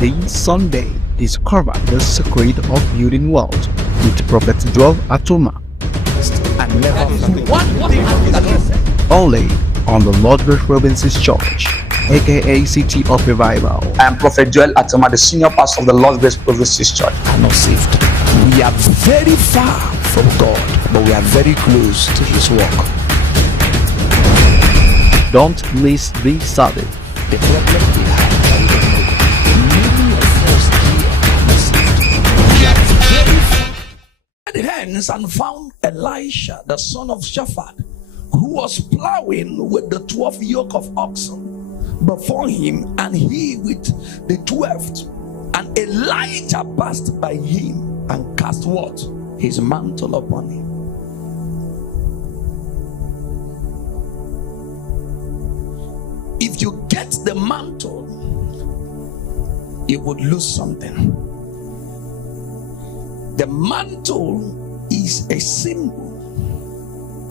This Sunday, discover the secret of building wealth with Prophet Atuma. And never forget one thing that he said. Only on the Lord Robinson's Church, aka City of Revival. I am Prophet Atuma, the senior pastor of the Lord Provinces Church. Are not saved. We are very far from God, but we are very close to His work. Don't miss this Sabbath. The problem we have, many of us here are not saved. We are very far. Hands and found Elisha, the son of Shaphat, who was plowing with the 12 yoke of oxen before him, and he with the 12. And Elijah passed by him and cast what? His mantle upon him. If you get the mantle, you would lose something. The mantle is a symbol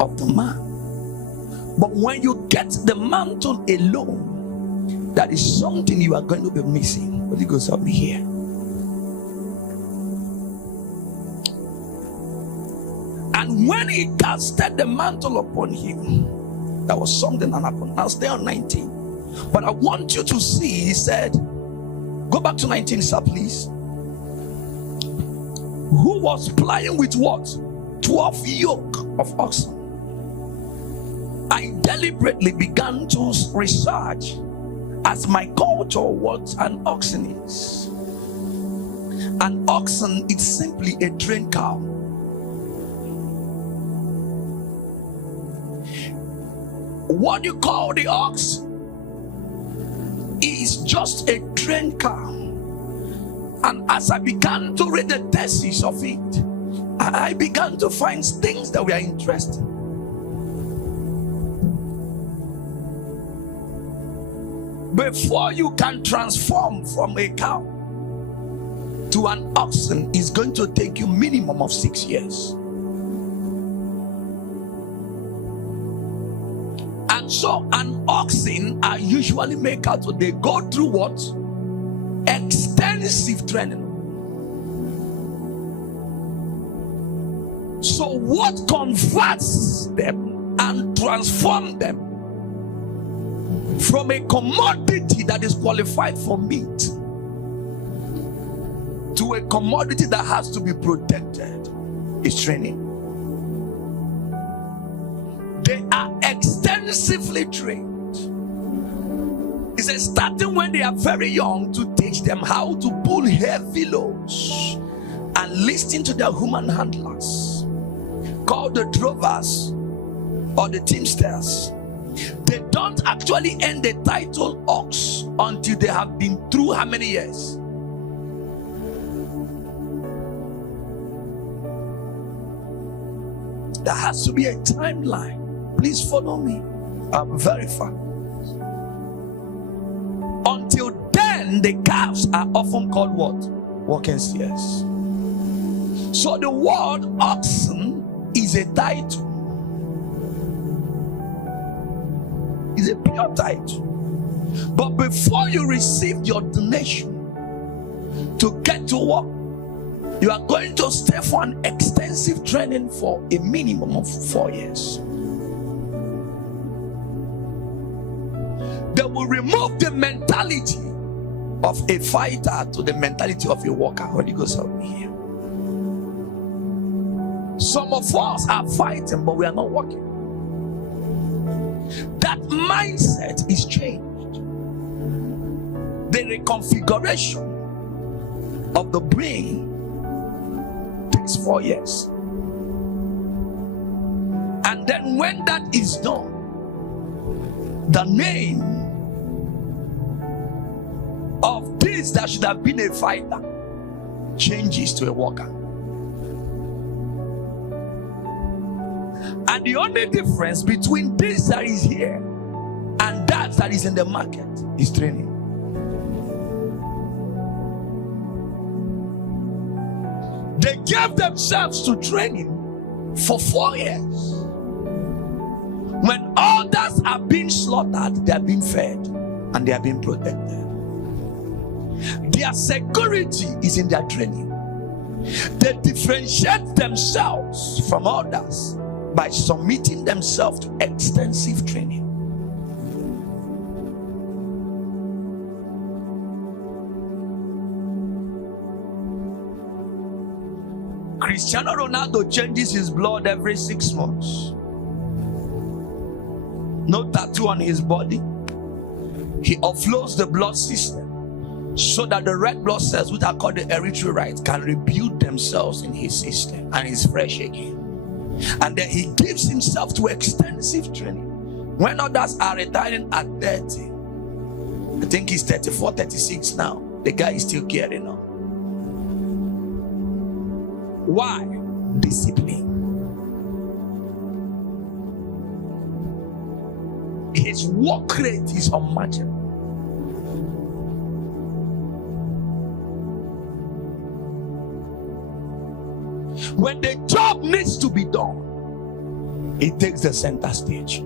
of the man. But when you get the mantle alone, that is something you are going to be missing. Holy Ghost, help me here. And when he casted the mantle upon him, that was something that happened. I'll stay on 19. But I want you to see, he said, go back to 19, sir, please. Who was plying with what? 12 yoke of oxen. I deliberately began to research as my culture what an oxen is. An oxen is simply a trained cow. What you call the ox is just a trained cow. And as I began to read the thesis of it, I began to find things that were interesting. Before you can transform from a cow to an oxen, is going to take you minimum of 6 years. And so an oxen are usually made out, so they go through what? Extensive training. So what converts them and transforms them from a commodity that is qualified for meat to a commodity that has to be protected is training. They are extensively trained. It says starting when they are very young to teach them how to pull heavy loads and listen to their human handlers called the drovers or the teamsters. They don't actually earn the title ox until they have been through how many years? There has to be a timeline. Please follow me. I'm very far. Until then, the calves are often called what? Walking steers. So the word oxen is a title. It's a pure title. But before you receive your donation to get to work, you are going to stay for an extensive training for a minimum of 4 years. They will remove the mentality of a fighter to the mentality of a worker. Holy Ghost, help me here. Some of us are fighting, but we are not working. That mindset is changed. The reconfiguration of the brain takes 4 years. And then when that is done, the name of this that should have been a fighter changes to a worker. And the only difference between this that is here and that is in the market is training. They gave themselves to training for 4 years. When others are being slaughtered, they are being fed and they are being protected. Their security is in their training. They differentiate themselves from others by submitting themselves to extensive training. Cristiano Ronaldo changes his blood every 6 months. No tattoo on his body. He offloads the blood system so that the red blood cells, which are called the erythrocytes, can rebuild themselves in his system and he's fresh again. And then he gives himself to extensive training. When others are retiring at 30, I think he's 34, 36 now, the guy is still gearing up. Why? Discipline. His work rate is unmatchable. When the job needs to be done, he takes the center stage,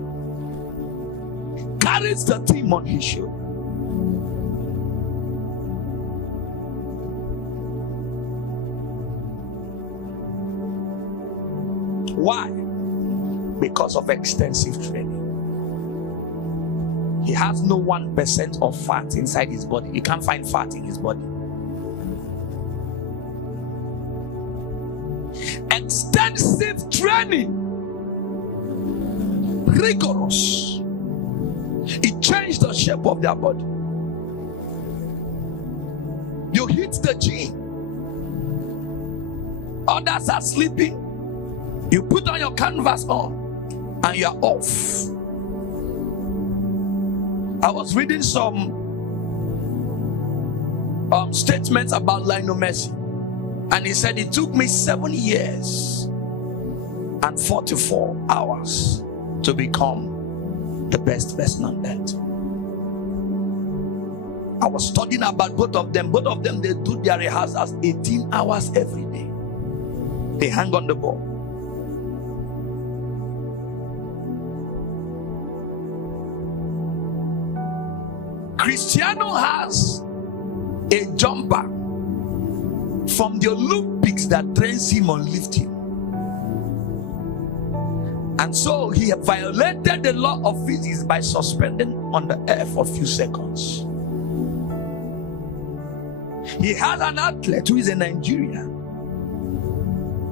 carries the team on his shoulder. Why? Because of extensive training. He has no 1% of fat inside his body. You can't find fat in his body. Extensive training, rigorous. It changed the shape of their body. You hit the gym, others are sleeping. You put on your canvas on and you're off. I was reading some statements about Lionel Messi, and he said it took me 7 years and 44 hours to become the best person on earth. I was studying about both of them. Both of them, they do their rehearsals 18 hours every day. They hang on the ball. Cristiano has a jumper from the Olympics that trains him on lifting. And so he violated the law of physics by suspending on the air for a few seconds. He has an athlete who is a Nigerian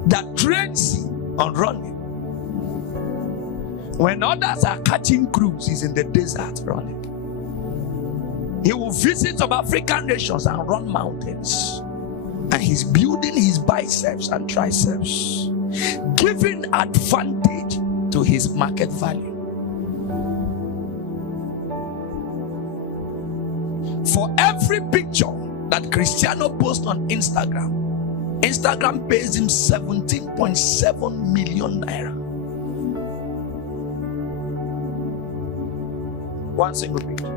that trains him on running. When others are catching crews, he's in the desert running. He will visit some African nations and run mountains. And he's building his biceps and triceps, giving advantage to his market value. For every picture that Cristiano posts on Instagram, Instagram pays him 17.7 million naira. One single picture.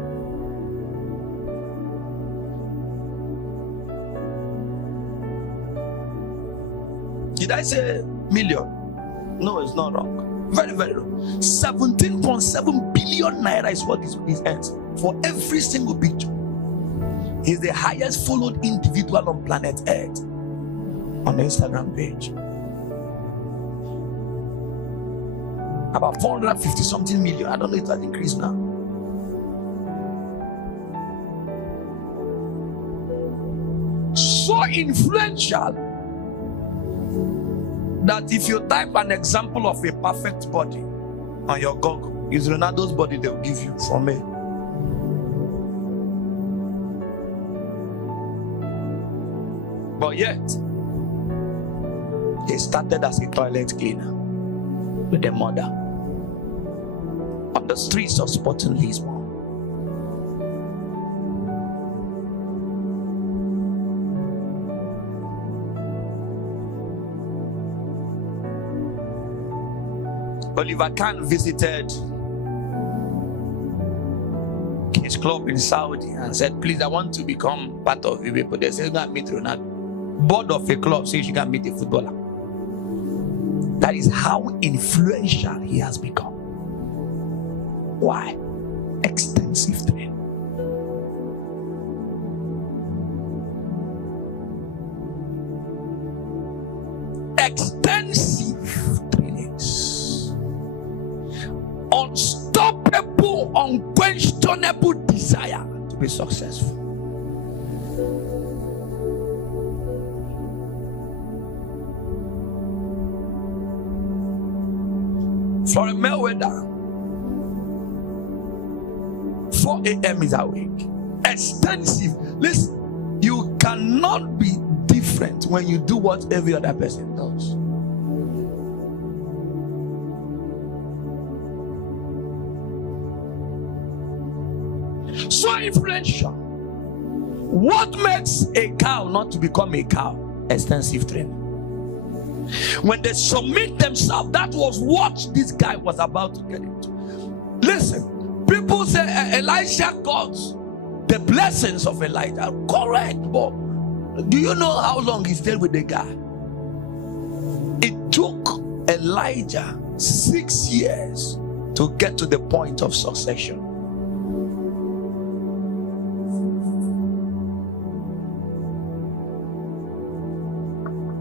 Did I say million? No, it's not wrong. Very, very wrong. 17.7 billion naira is what he earns for every single picture. He's the highest followed individual on planet Earth on the Instagram page. About 450 something million. I don't know if that increased now. So influential that if you type an example of a perfect body on your Google, use Ronaldo's body, they'll give you for me. But yet, he started as a toilet cleaner with a mother on the streets of Sporting Lisbon. Oliver Kahn visited his club in Saudi and said, please, I want to become part of you people. They said, you can meet Ronaldo. Board of a club says you can meet a footballer. That is how influential he has become. Why? Extensive training. unquestionable desire to be successful. For a Mayweather, 4 a.m. is awake. Extensive. Listen, you cannot be different when you do what every other person does. So influential. What makes a cow not to become a cow? Extensive training. When they submit themselves, that was what this guy was about to get into. Listen, people say Elisha got the blessings of Elijah. Correct, but do you know how long he stayed with the guy? It took Elijah 6 years to get to the point of succession.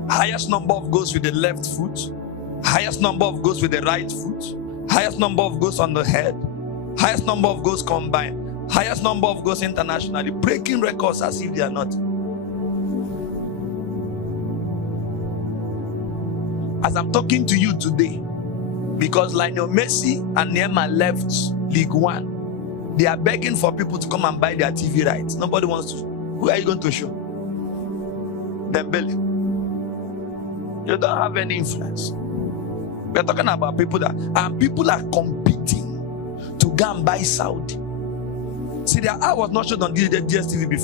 Highest number of goals with the left foot, highest number of goals with the right foot, highest number of goals on the head, highest number of goals combined, highest number of goals internationally, breaking records as if they are not. As I'm talking to you today, because Lionel Messi and Neymar left League One, they are begging for people to come and buy their TV rights. Nobody wants to. Who are you going to show? Dembele. You don't have any influence. We're talking about people that, and people are competing to go and buy Saudi. See, I was not shown on DSTV before.